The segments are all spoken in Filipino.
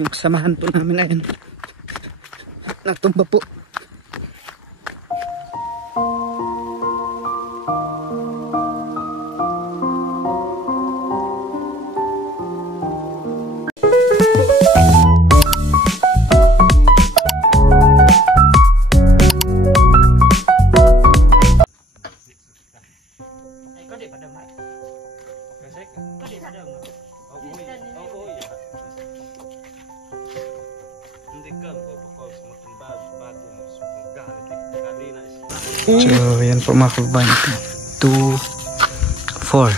Yung kasamahan po namin na yun, natumba po. So yan po mga kababayan, 2, 4.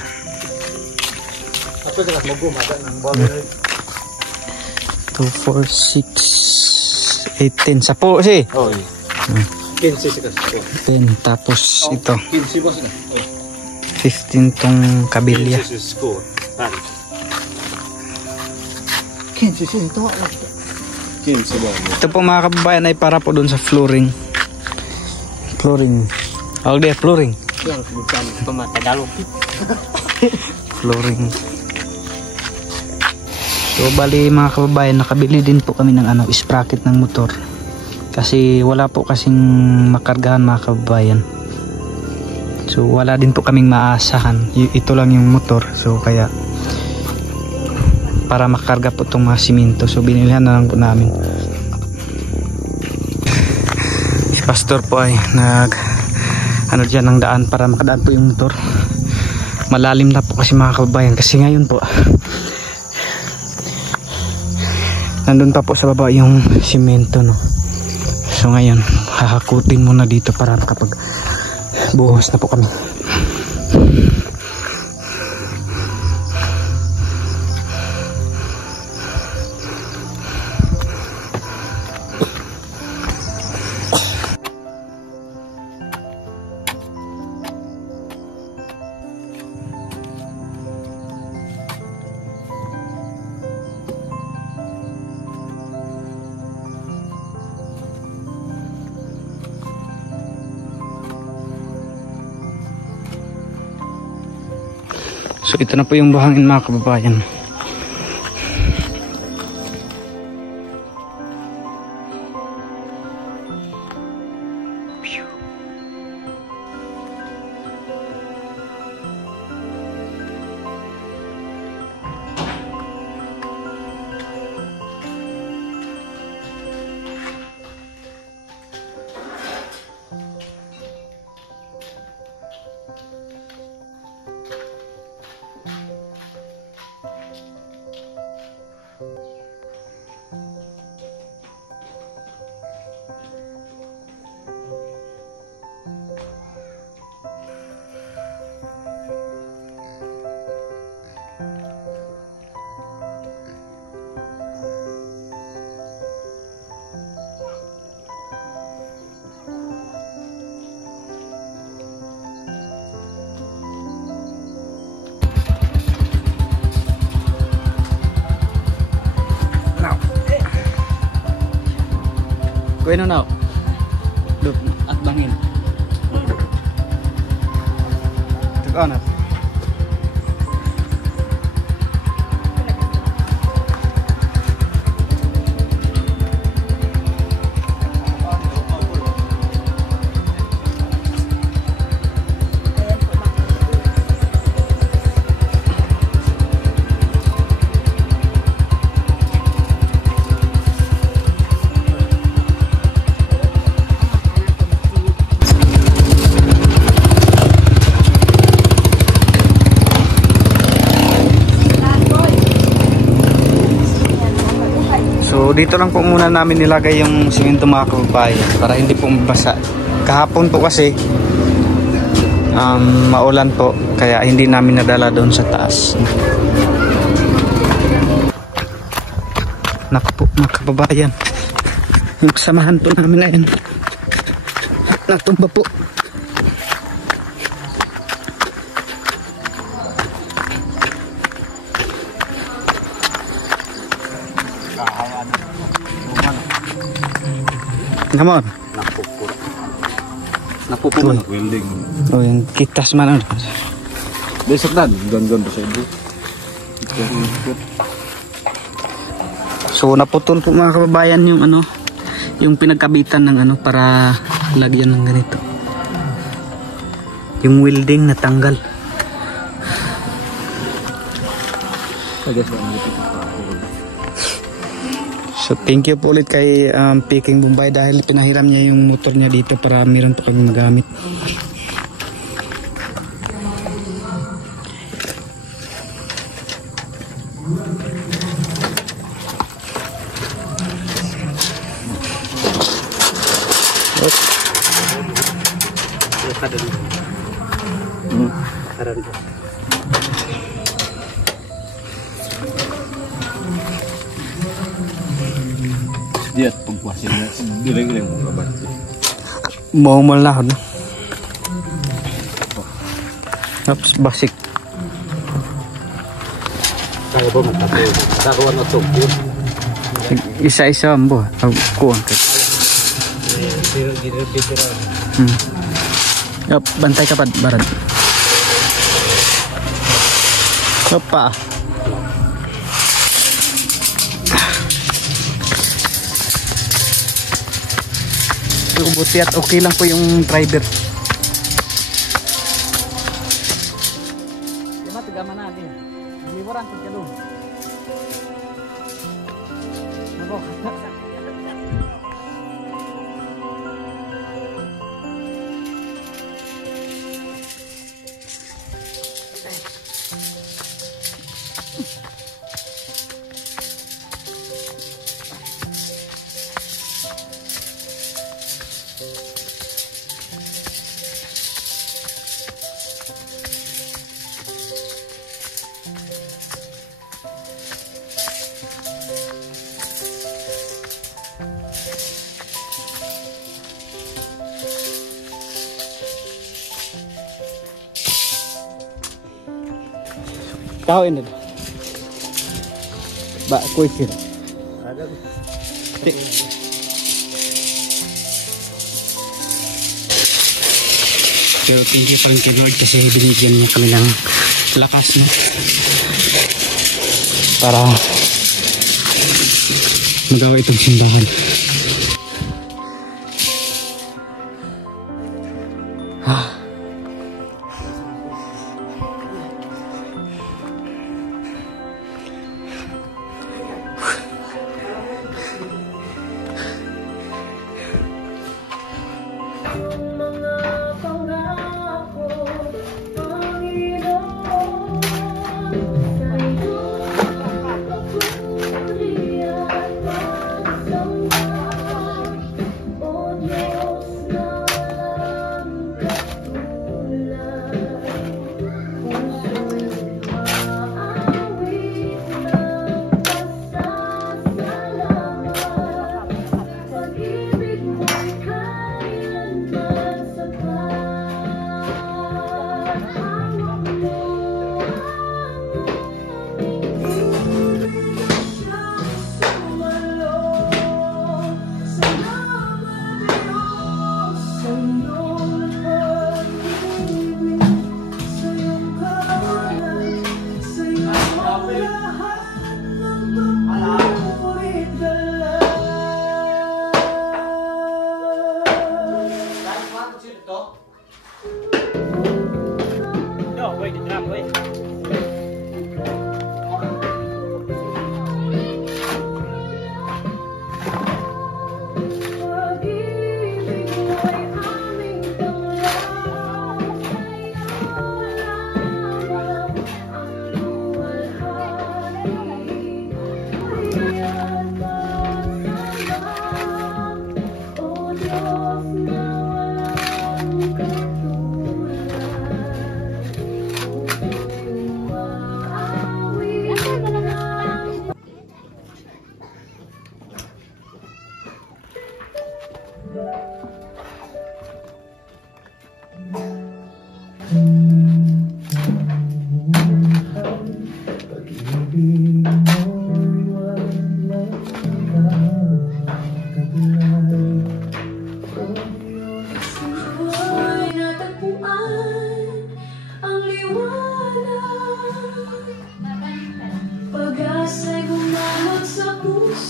2, 4, 6, 8, 10. Sa po si. Oh, 15 sikas. 10 tapos ito. 15 boss na. 15 tong kabilya. 15 score. 15 ito. 15 boss. Ito po mga kababayan ay para po doon sa flooring. Flooring. Oh, dia flooring. Yang bukan pematadalo. Flooring. So bali mga kababayan, nakabili din po kami ng sprocket ng motor. Kasi wala po kasing makargahan mga kababayan. So wala din po kaming maasahan. Ito lang yung motor. So kaya para makarga po itong mga simento. So binilihan na lang po namin. Si pastor po ay dyan ng daan para makadaan po yung motor. Malalim na po kasi mga kababayan. Kasi ngayon po nandun pa po sa baba yung simento, no. So ngayon hahakutin muna dito para kapag buhos na po kami. So ito na po yung buhangin mga kababayan. Bueno now. Look at bangin. Tugana. So dito lang po muna namin nilagay yung simento mga kababayan para hindi po mabasa. Kahapon po kasi maulan po kaya hindi namin nadala doon sa taas. Naku po mga kababayan, yung kasamahan po namin na yun, natumba po. Come on. Napupuro. Welding. Oh, yung kitas man. Besok dan, gan-gan sa ibu. So naputol po mga kababayan yung ano, yung pinagkabitan ng ano para lagyan ng ganito. Yung welding natanggal. So thank you po ulit kay Peking Bombay dahil pinahiram niya yung motor niya dito para meron po kami magamit. Dia pagkuasin na giling-giling mo ba? Mau malahon. Oops, basic. Kaya ba magtapo? Nakakuha na ito. Isa-isa mo. Kuha ka. Yup, bantay ka pa, Barad. Opa. Buti at okay lang po yung driver. Matigaman na din. Liwaran ko dyan. Kau ini bak kuisir ada so thank you for the Lord kasi binigyan niya kami ng lakas para magawa itong simbahan.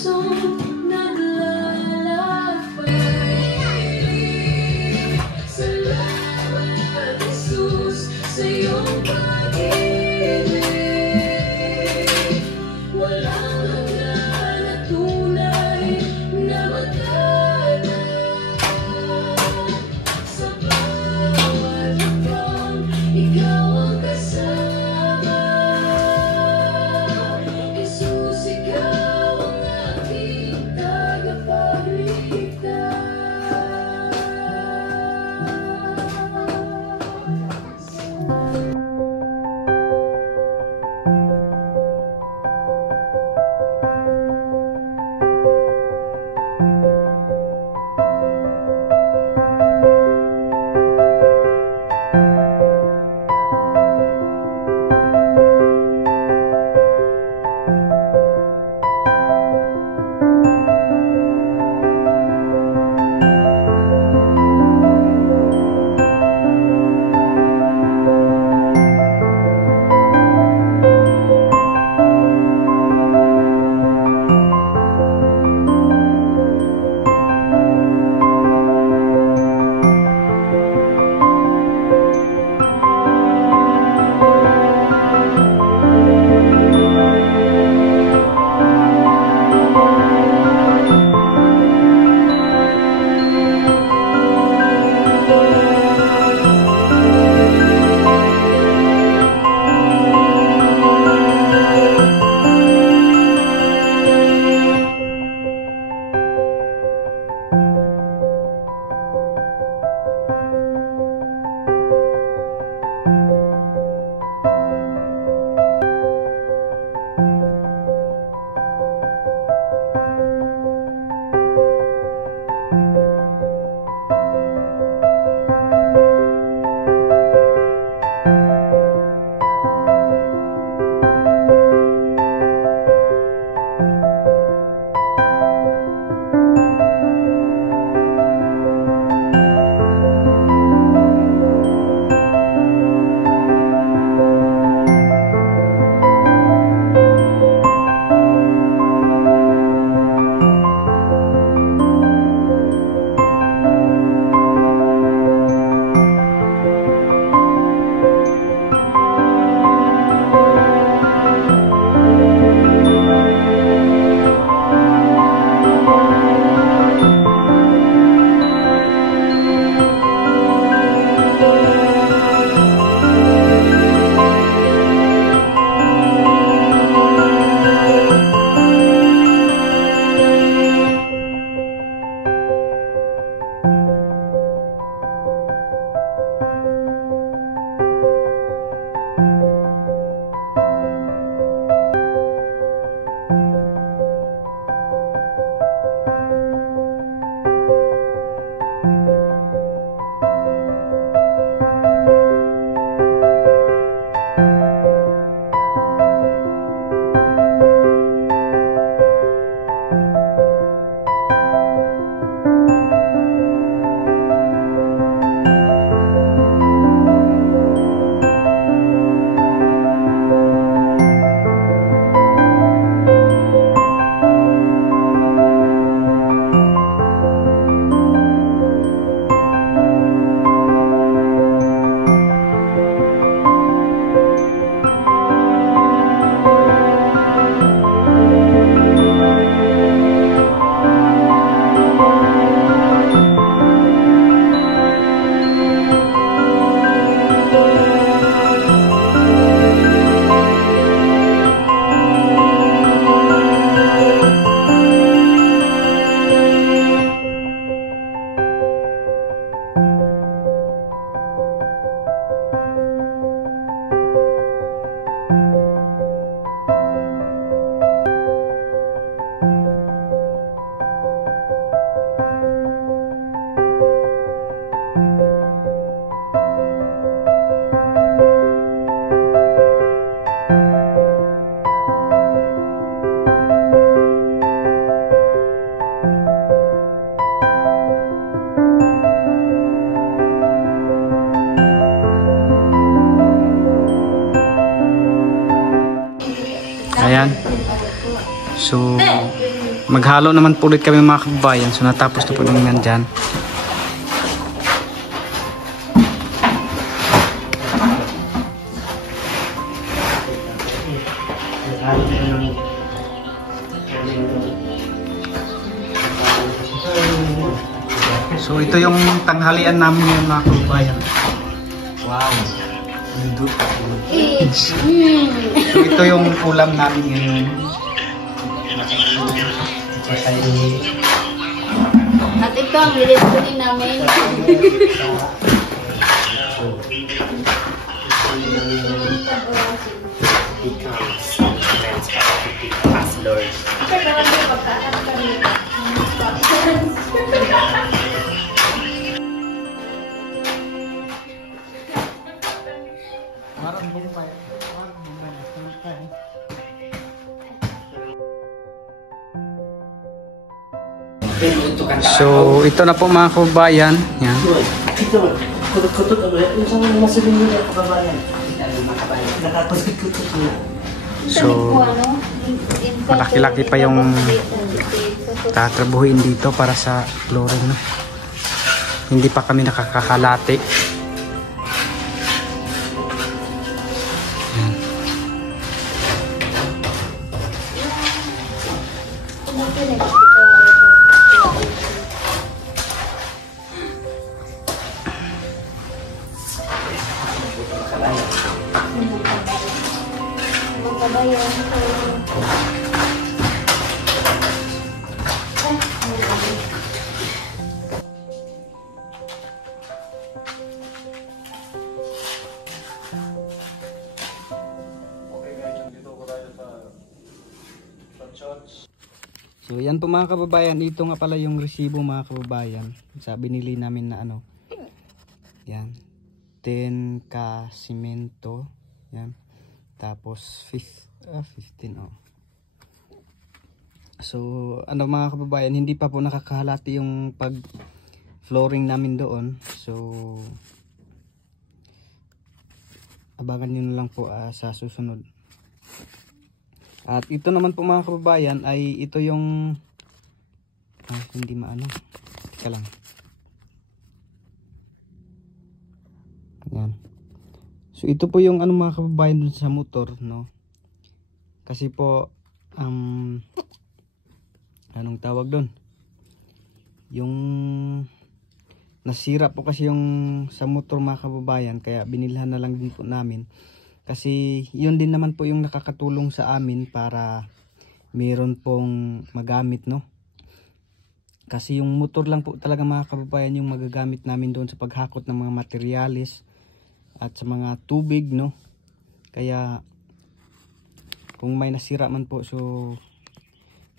pusong naglalakbay. Salamat, Jesus, sa iyong pag-ibig. Walang hanggan na tunay na maghanap. Sa bawat hakbang, ikaw ang kasama. Jesus, ikaw ang aking tagapagligtas. Ayan. So, Maghalo naman po ulit kami mga kababayan. So natapos na po naman dyan. So ito yung tanghalian namin ngayon mga kababayan. Wow. So ito yung ulam namin ngayon. At ito ang nilitunin namin. So ito na po mga kababayan. Yan. So malaki-laki pa yung tatrabuhin dito para sa flooring, no? Hindi pa kami nakakakalati. So yan po mga kababayan, ito nga pala yung resibo mga kababayan. Sa binili namin na ano. Yan. 10 ka simento. Yan. Tapos 15 oh. So ano mga kababayan, hindi pa po nakakahalati yung pag flooring namin doon. So abangan nyo na lang po sa susunod. At ito naman po mga kababayan ay ito yung hindi maano. Teka lang. Yan. So ito po yung ano mga kababayan dun sa motor, no. Kasi po anong tawag doon? Yung nasira po kasi yung sa motor mga kababayan, kaya binilhan na lang din po namin. Kasi yun din naman po yung nakakatulong sa amin para meron pong magamit, no. Kasi yung motor lang po talaga mga kababayan yung magagamit namin doon sa paghakot ng mga materyales at sa mga tubig, no. Kaya kung may nasira man po, so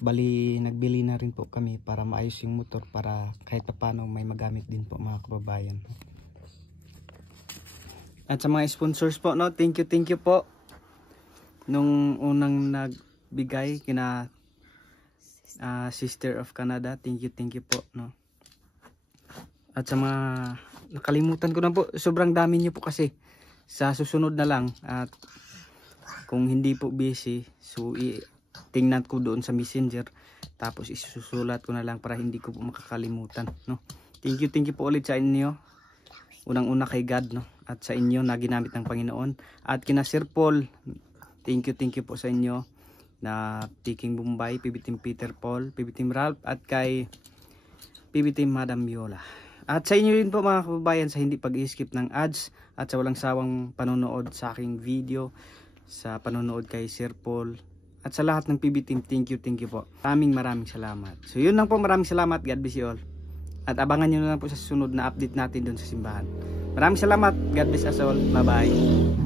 bali nagbili na rin po kami para maayos yung motor, para kahit paano may magamit din po mga kababayan. At sa mga sponsors po, no, thank you po nung unang nagbigay kina Sister of Canada, thank you po, no. At sa mga nakalimutan ko na po, sobrang dami niyo po kasi. Sa susunod na lang, at kung hindi po busy, so tingnan ko doon sa Messenger, tapos isusulat ko na lang para hindi ko po makakalimutan, no. Thank you po ulit sa inyo. Unang-una kay God, no, at sa inyo na ginamit ng Panginoon. At kina Sir Paul, thank you po sa inyo na Taking Bombay, PB Team Peter Paul, PB Team Ralph, at kay PB Team Madam Viola. At sa inyo rin po mga kababayan sa hindi pag-skip ng ads at sa walang sawang panonood sa aking video, sa panonood kay Sir Paul, at sa lahat ng PB Team, thank you po. Maraming salamat. So yun lang po, maraming salamat. God bless you all. At abangan nyo na lang po sa susunod na update natin doon sa simbahan. Maraming salamat. God bless us all. Bye bye.